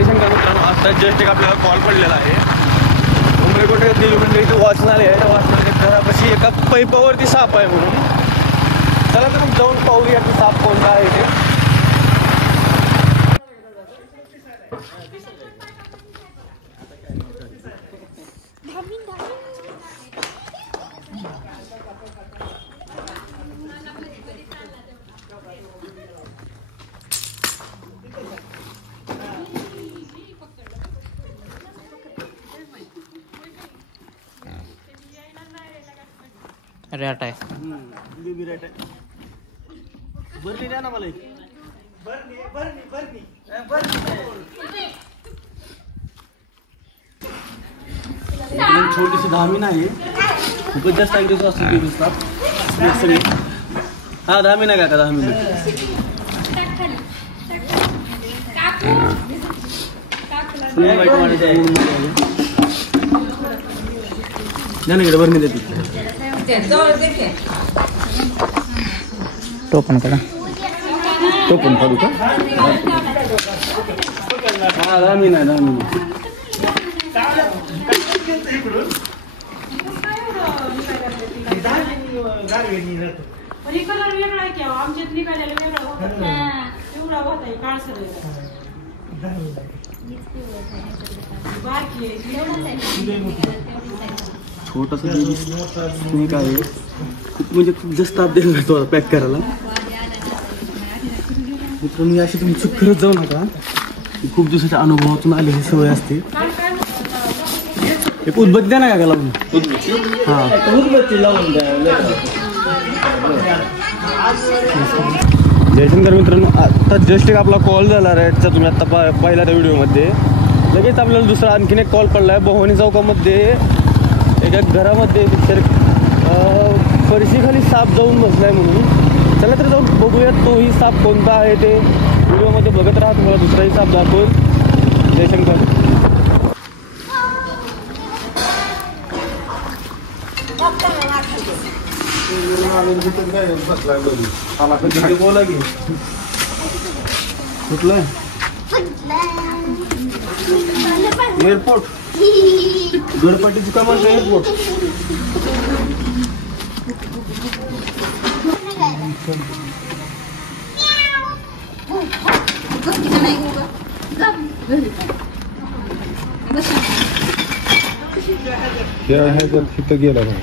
जयशंकर मित्रांनो, आता जस्ट एक आपल्याला कॉल पडलेला आहे. उमरेकोटे दिलवंडे इथे वाचनालय आहे. त्या वाचनालयाच्या घरापाशी एका पैपावरती साप आहे म्हणून. चला तर मग जाऊन पाहूया की साप कोणता आहे ते. रॅट आहे. बेबी रॅट आहे. बरणी द्या ना मला. छोटीशी धामीन आहे. खूपच जास्त ॲग्रेसिव्ह असतो बेबी साप सगळे. हा धामीन आहे का धामीन. इकडे बरणी देते. टोपण करा. टोपण काढू का? हा धामीन आहे धामीन. कलर वेगळा आहे की आमच्यात निघालेला वेगळा होता. पिवळा होता काळसर बाकी छोटासा स्नेक आहे. म्हणजे खूप जास्त ताप देणार तो पॅक करायला. मित्रांनो अशी तुम्ही चूक करत जाऊ नका. खूप दिवसाच्या अनुभवातून आलेली सवय असते. एक उदबत्ती द्या ना का लावून. हां उदबत्ती लावून द्या. जयशंकर मित्रांनो, आता जस्ट एक आपला कॉल झाला राईटचा. तुम्ही आता पाहिला त्या व्हिडिओमध्ये. लगेच आपल्याला दुसरा आणखीन एक कॉल पडला आहे. भवानी चौकामध्ये एका घरामध्ये फरशीखाली साप जाऊन बसलाय म्हणून. चला तर जाऊन बघूयात तोही साप कोणता आहे ते. व्हिडिओमध्ये बघत राहा, तुम्हाला दुसराही साप दाखवून. जयशंकर बोला की कुठलं एअरपोर्ट. गडपाटीचं का म्हणतं एअरपोर्ट. क्या है जर तिथं गेला बघा.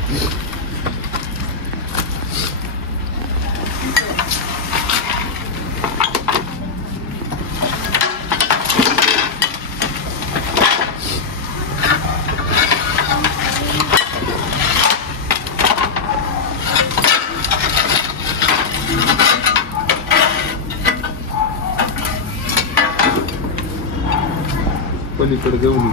पलीकडे जाऊन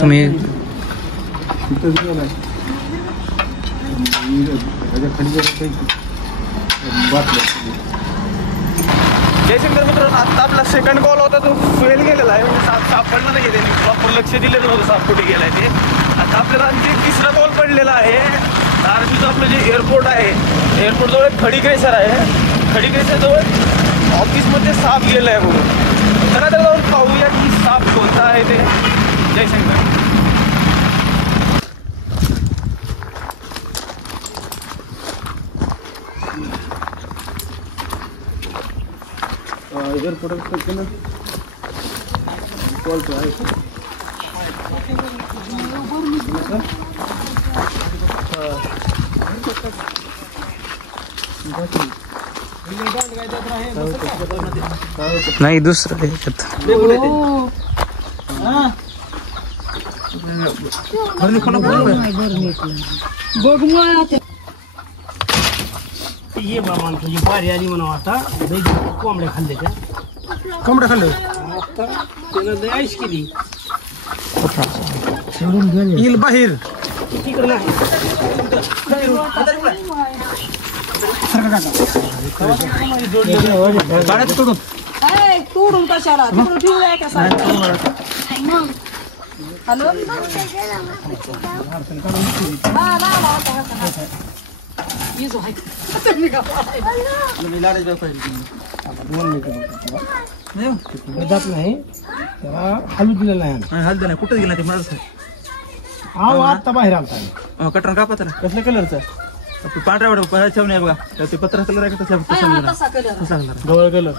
तुम्ही जयशंकर मित्रांनो, आता आपला सेकंड कॉल होता तो फेल गेलेला आहे. साप सापडला नाही. त्यांनी प्रॉपर लक्ष दिलं नव्हतं साप कुठे गेलाय ते. आता आपल्याला आणखी तिसरा कॉल पडलेला आहे. धाराशिवचं आपलं जे एअरपोर्ट आहे, एअरपोर्टजवळ एक खडी क्रेसर आहे. खडी क्रेसरजवळ ऑफिसमध्ये साप गेला आहे म्हणून. चला तर जाऊन पाहूया की साप कोणता आहे ते. जयशंकर एअरपोर्ट कॉल तो आहे. नाही दुसरं ह्याच्यात. ये बाबा तुझी बारी आली म्हणा. आता कोंबड्या खाल्ल्या. कोंबड्या खाल्लं आता त्यानं दयाश केली. येईल बाहेर. तिकडे नाही. तोडून तोडून कशाला ठेवूया कसा. हॅलो जात नाही त्याला हलू दिलेला आहे हलद नाही कुठं गेला ते मला हा आता बाहेर आलता कटरा का पत्र कसल्या कलरचा पांढऱ्या वाडा छावणी आहे बघा ते पत्रा कलर आहे का तसा गवळ कलर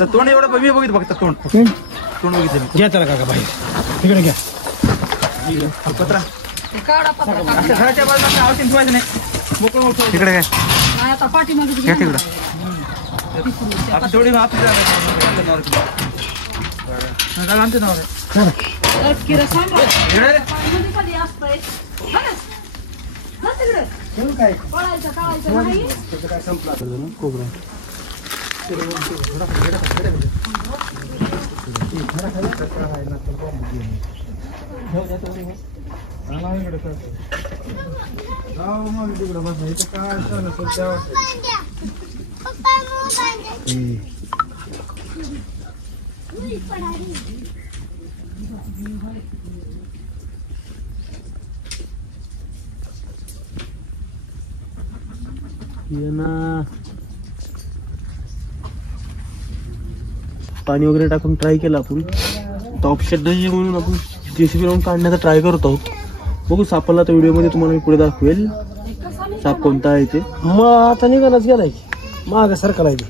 तर तोंड एवढं मी बघित बघता तोंड बघितलं घ्या त्याला काका बाहेर तिकडे घ्या पत्रा घराच्या बाजूला आवश्यक ठेवायचं नाही मोकळं मोकळं तिकडे काय आता पाठीमध्ये घ्या तिकडं तेवढी आपली आमच्या नावावर कधी असतंय काय पळायचं काढायचं नाही पाणी वगैरे टाकून ट्राय केला आपण तर ऑप्शन नाही म्हणून आपण जेसीबी लावून काढण्याचा ट्राय करत आहोत. बघू सापडला तर व्हिडिओमध्ये तुम्हाला मी पुढे दाखवेल साप कोणता आहे ते. मग आता निघालाच गेलाय माग सरकारला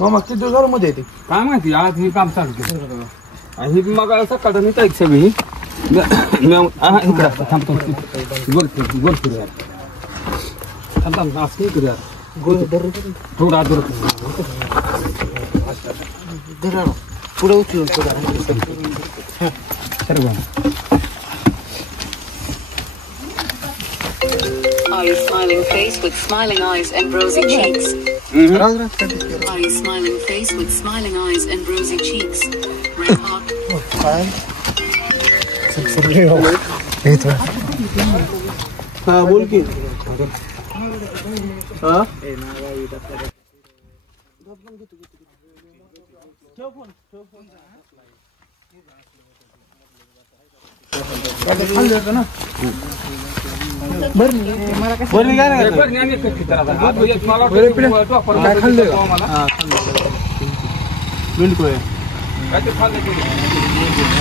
मामा किती दिवस मध्ये येते काय माहिती आज हे काम चालू केलं आणि ही मग सकाळ नाही तर सगळी इकडे थांबतो गोल करूया थांब असं करूया थोडा दूर पुढे उचलून सर्व Are you smiling face with smiling eyes and rosy cheeks? Are you smiling face with smiling eyes and rosy cheeks? Red heart. हा बोल की हा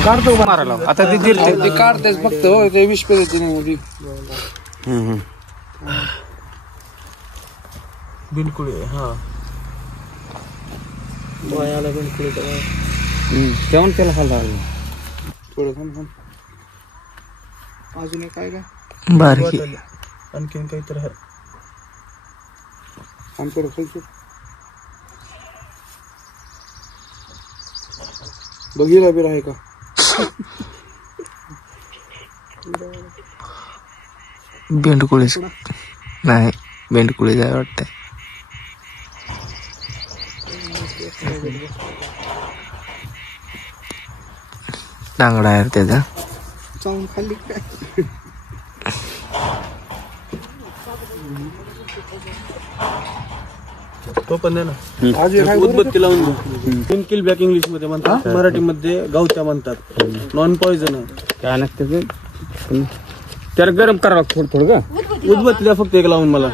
काढतो मारायला आता ते काढतेच फक्त ते विष बिलकुल हा बिलकुल जेवण केलं खाल्ला थोडं अजून एक काय काय बारकी आणखीन काहीतरी आहे आमच्याकडे खायचं बघिरा बिरा आहे का बेंडकुळी नाही बेंडकुळी जाय वाटतंय डांगडा आहे त्याचा चावून खाल्ली काय तो पण दे ना उदबत्ती लावून दे किल बॅक इंग्लिश मध्ये म्हणतात मराठीमध्ये गावच्या म्हणतात नॉन पॉइझन आहे काय नसतं त्याला गरम करावं थोडं थोडं का उदबत्ती द्या फक्त एक लावून मला